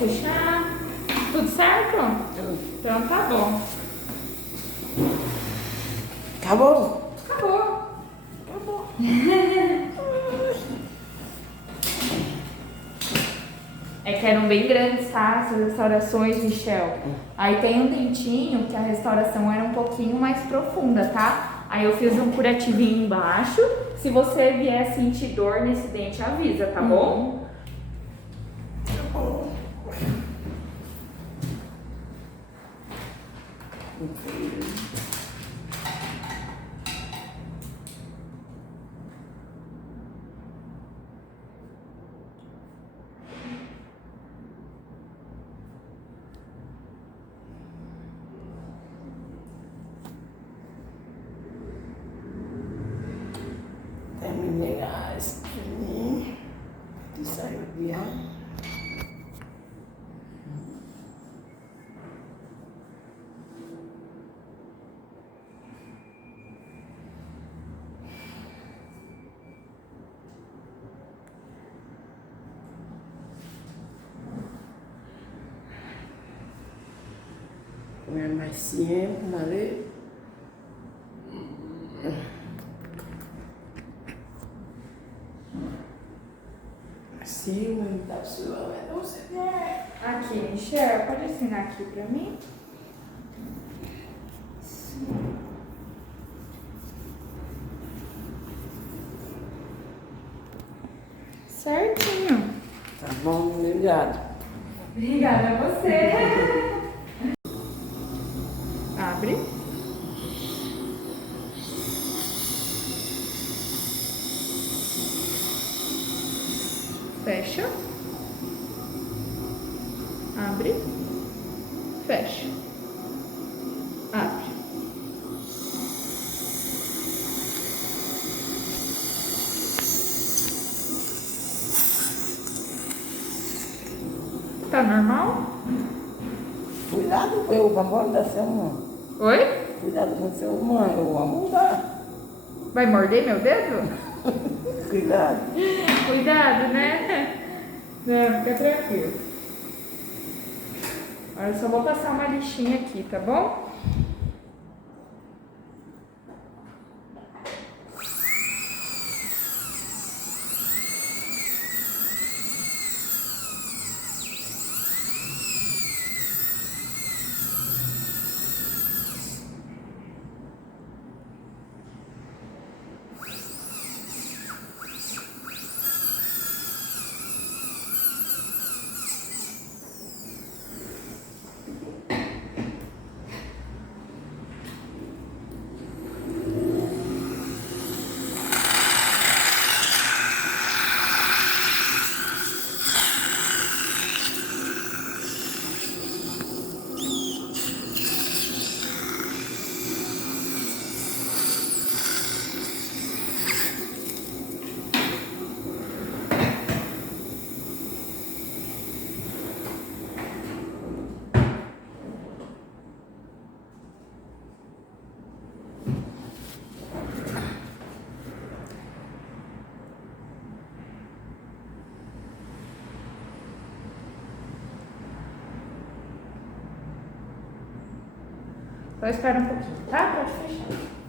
puxar. Tudo certo? Então tá bom. Acabou? Acabou. Acabou. É que eram bem grandes, tá? Essas restaurações, Michel. Aí tem um dentinho que a restauração era um pouquinho mais profunda, tá? Aí eu fiz um curativinho embaixo. Se você vier sentir dor nesse dente, avisa, tá bom? Tá bom. Terminei a esquina que saiu de ar. Comer mais sempre, vale? Sim, não tá suando, não você quer. Aqui, Michel, pode assinar aqui pra mim? Certinho. Tá bom, obrigado. Obrigada a você. Abre. Fecha. Abre. Fecha. Abre. Tá normal? Cuidado com eu, vamos dar seu mãe. Oi? Cuidado com seu mãe, eu vou mudar. Vai morder meu dedo? Cuidado. Cuidado, né? Não, fica tranquilo. Agora eu só vou passar uma lixinha aqui, tá bom? Só espera um pouquinho, tá? Pode fechar.